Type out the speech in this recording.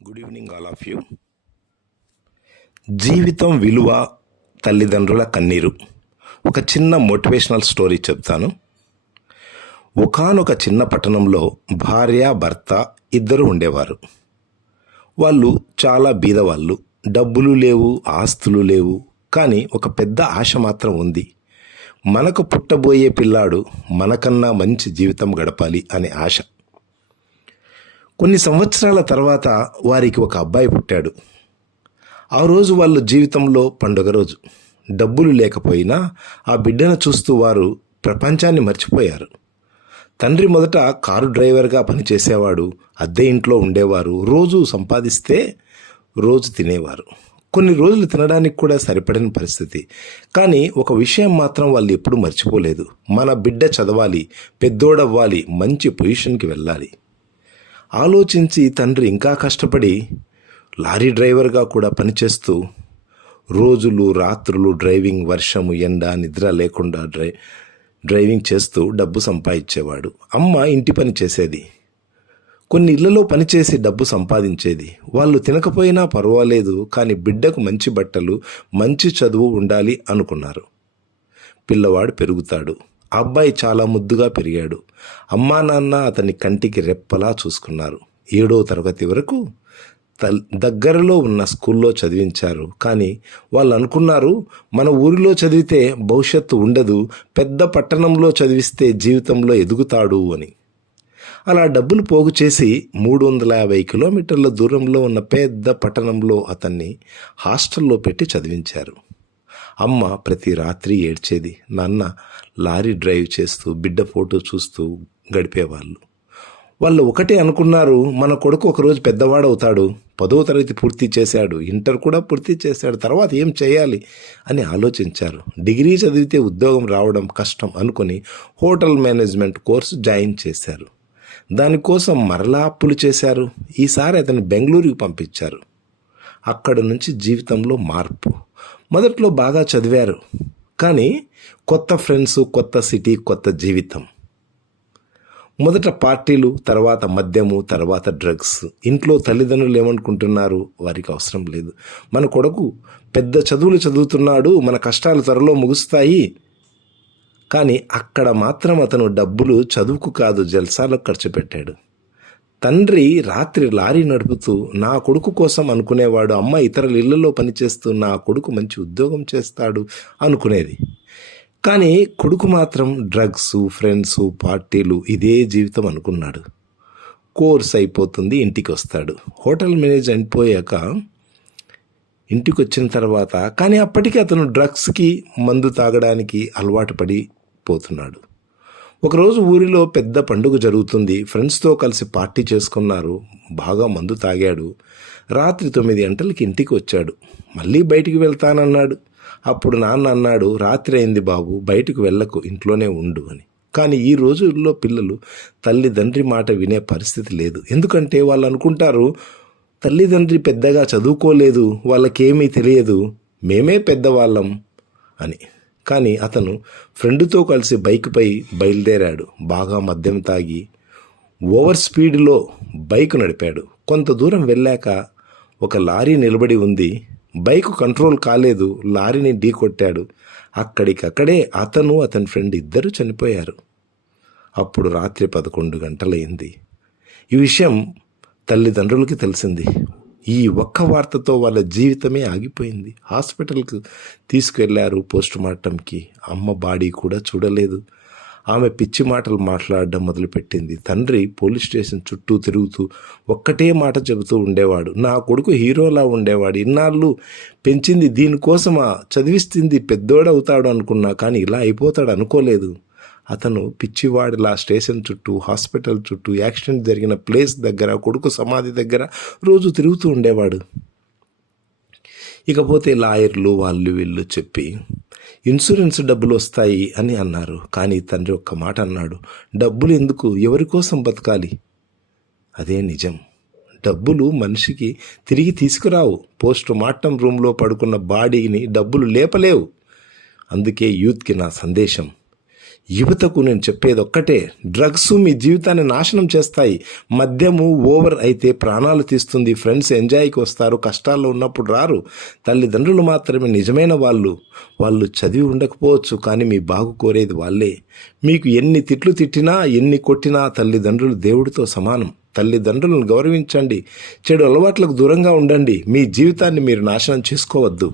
Good evening all of you. జీవితం విలువ, తల్లిదండ్రుల కన్నీరు. ఒక చిన్న మోటివేషనల్ స్టోరీ చెప్తాను. ఒకానొక చిన్న పట్టణంలో భార్య భర్త ఇద్దరు ఉండేవారు. వాళ్ళు చాలా బీదవాళ్ళు. డబ్బులు లేవు, ఆస్తులు లేవు. కానీ ఒక పెద్ద ఆశ మాత్రం ఉంది. మనకు పుట్టబోయే పిల్లాడు మనకన్నా మంచి జీవితం గడపాలి అనే ఆశ. కొన్ని సంవత్సరాల తర్వాత వారికి ఒక అబ్బాయి పుట్టాడు. ఆ రోజు వాళ్ళ జీవితంలో పండుగ రోజు. డబ్బులు లేకపోయినా ఆ బిడ్డను చూస్తూ వారు ప్రపంచాన్ని మర్చిపోయారు. తండ్రి మొదట కారు డ్రైవర్గా పనిచేసేవాడు. అద్దె ఇంట్లో ఉండేవారు. రోజు సంపాదిస్తే రోజు తినేవారు. కొన్ని రోజులు తినడానికి కూడా సరిపడని పరిస్థితి. కానీ ఒక విషయం మాత్రం వాళ్ళు ఎప్పుడూ మర్చిపోలేదు. మన బిడ్డ చదవాలి, పెద్దోడవ్వాలి, మంచి పొజిషన్కి వెళ్ళాలి. ఆలోచించి తండ్రి ఇంకా కష్టపడి లారీ డ్రైవర్గా కూడా పనిచేస్తూ రోజులు రాత్రులు డ్రైవింగ్, వర్షము ఎండ నిద్ర లేకుండా డ్రైవింగ్ చేస్తూ డబ్బు సంపాదించేవాడు. అమ్మ ఇంటి పని చేసేది. కొన్ని ఇళ్లలో పనిచేసి డబ్బు సంపాదించేది. వాళ్ళు తినకపోయినా పర్వాలేదు, కానీ బిడ్డకు మంచి బట్టలు, మంచి చదువు ఉండాలి అనుకున్నారు. పిల్లవాడు పెరుగుతాడు. ఆ అబ్బాయి చాలా ముద్దుగా పెరిగాడు. అమ్మా నాన్న అతని కంటికి రెప్పలా చూసుకున్నారు. 7వ తరగతి వరకు దగ్గరలో ఉన్న స్కూల్లో చదివించారు. కానీ వాళ్ళు అనుకున్నారు, మన ఊరిలో చదివితే భవిష్యత్తు ఉండదు, పెద్ద పట్టణంలో చదివిస్తే జీవితంలో ఎదుగుతాడు అని. అలా డబ్బులు పోగు చేసి 350 కిలోమీటర్ల దూరంలో ఉన్న పెద్ద పట్టణంలో అతన్ని హాస్టల్లో పెట్టి చదివించారు. అమ్మ ప్రతి రాత్రి ఏడ్చేది. నాన్న లారీ డ్రైవ్ చేస్తూ బిడ్డ ఫోటో చూస్తూ గడిపేవాళ్ళు. వాళ్ళు ఒకటే అనుకున్నారు, మన కొడుకు ఒకరోజు పెద్దవాడవుతాడు, 10వ తరగతి పూర్తి చేశాడు, ఇంటర్ కూడా పూర్తి చేశాడు, తర్వాత ఏం చేయాలి అని ఆలోచించారు. డిగ్రీ చదివితే ఉద్యోగం రావడం కష్టం అనుకుని హోటల్ మేనేజ్మెంట్ కోర్సు జాయిన్ చేశారు. దానికోసం మరలా అప్పులు చేశారు. ఈసారి అతను బెంగళూరుకి పంపించారు. అక్కడ నుంచి జీవితంలో మార్పు. మొదట్లో బాగా చదివారు, కానీ కొత్త ఫ్రెండ్స్, కొత్త సిటీ, కొత్త జీవితం. మొదట పార్టీలు, తర్వాత మద్యము, తర్వాత డ్రగ్స్. ఇంట్లో తల్లిదండ్రులు ఏమనుకుంటున్నారు, వారికి అవసరం లేదు. మన కొడుకు పెద్ద చదువులు చదువుతున్నాడు, మన కష్టాలు త్వరలో ముగుస్తాయి. కానీ అక్కడ మాత్రం అతను డబ్బులు చదువుకు కాదు, జల్సాలకు ఖర్చు పెట్టాడు. తండ్రి రాత్రి లారీ నడుపుతూ నా కొడుకు కోసం అనుకునేవాడు. అమ్మ ఇతరుల ఇళ్లలో పనిచేస్తూ నా కొడుకు మంచి ఉద్యోగం చేస్తాడు అనుకునేది. కానీ కొడుకు మాత్రం డ్రగ్స్, ఫ్రెండ్స్, పార్టీలు, ఇదే జీవితం అనుకున్నాడు. కోర్స్ అయిపోతుంది, ఇంటికి వస్తాడు. హోటల్ మేనేజ్ అయిపోయాక ఇంటికి వచ్చిన తర్వాత కానీ అప్పటికి అతను డ్రగ్స్కి, మందు తాగడానికి అలవాటు పడిపోతున్నాడు. ఒకరోజు ఊరిలో పెద్ద పండుగ జరుగుతుంది. ఫ్రెండ్స్తో కలిసి పార్టీ చేసుకున్నారు. బాగా మందు తాగాడు. రాత్రి 9 గంటలకి ఇంటికి వచ్చాడు. మళ్ళీ బయటికి వెళ్తానన్నాడు. అప్పుడు నాన్న అన్నాడు, రాత్రి అయింది బాబు, బయటకు వెళ్ళకు, ఇంట్లోనే ఉండు అని. కానీ ఈ రోజుల్లో పిల్లలు తల్లిదండ్రి మాట వినే పరిస్థితి లేదు. ఎందుకంటే వాళ్ళు అనుకుంటారు, తల్లిదండ్రి పెద్దగా చదువుకోలేదు, వాళ్ళకేమీ తెలియదు, మేమే పెద్దవాళ్ళం అని. కానీ అతను ఫ్రెండ్తో కలిసి బైక్పై బయలుదేరాడు. బాగా మద్యం తాగి ఓవర్ స్పీడ్లో బైక్ నడిపాడు. కొంత దూరం వెళ్ళాక ఒక లారీ నిలబడి ఉంది. బైక్ కంట్రోల్ కాలేదు, లారీని ఢీకొట్టాడు. అక్కడికక్కడే అతను, అతని ఫ్రెండ్ ఇద్దరు చనిపోయారు. అప్పుడు రాత్రి 11 గంటలైంది. ఈ విషయం తల్లిదండ్రులకి తెలిసింది. ఈ ఒక్క వార్తతో వాళ్ళ జీవితమే ఆగిపోయింది. హాస్పిటల్కి తీసుకువెళ్ళారు పోస్ట్ మార్టంకి. అమ్మ బాడీ కూడా చూడలేదు. ఆమె పిచ్చి మాటలు మాట్లాడడం మొదలుపెట్టింది. తండ్రి పోలీస్ స్టేషన్ చుట్టూ తిరుగుతూ ఒక్కటే మాట చెబుతూ ఉండేవాడు, నా కొడుకు హీరోలా ఉండేవాడు, ఇన్నాళ్ళు పెంచింది దీనికోసమా, చదివిస్తుంది పెద్దోడవుతాడు అనుకున్నా, కానీ ఇలా అయిపోతాడు అనుకోలేదు. అతను పిచ్చివాడిలా స్టేషన్ చుట్టూ, హాస్పిటల్ చుట్టూ, యాక్సిడెంట్ జరిగిన ప్లేస్ దగ్గర, కొడుకు సమాధి దగ్గర రోజు తిరుగుతూ ఉండేవాడు. ఇకపోతే లాయర్లు వాళ్ళు వీళ్ళు చెప్పి ఇన్సూరెన్స్ డబ్బులు వస్తాయి అని అన్నారు. కానీ తండ్రి ఒక్క మాట అన్నాడు, డబ్బులు ఎందుకు, ఎవరి కోసం బతకాలి? అదే నిజం. డబ్బులు మనిషికి తిరిగి తీసుకురావు. పోస్ట్ మార్టం రూమ్లో పడుకున్న బాడీని డబ్బులు లేపలేవు. అందుకే యూత్కి నా సందేశం, యువతకు నేను చెప్పేది ఒక్కటే, డ్రగ్స్ మీ జీవితాన్ని నాశనం చేస్తాయి. మద్యము ఓవర్ అయితే ప్రాణాలు తీస్తుంది. ఫ్రెండ్స్ ఎంజాయ్కి వస్తారు, కష్టాల్లో ఉన్నప్పుడు రారు. తల్లిదండ్రులు మాత్రమే నిజమైన వాళ్ళు చదివి ఉండకపోవచ్చు, కానీ మీ బాగు కోరేది వాళ్ళే. మీకు ఎన్ని తిట్లు తిట్టినా ఎన్ని కొట్టినా తల్లిదండ్రులు దేవుడితో సమానం. తల్లిదండ్రులను గౌరవించండి, చెడు అలవాట్లకు దూరంగా ఉండండి. మీ జీవితాన్ని మీరు నాశనం చేసుకోవద్దు.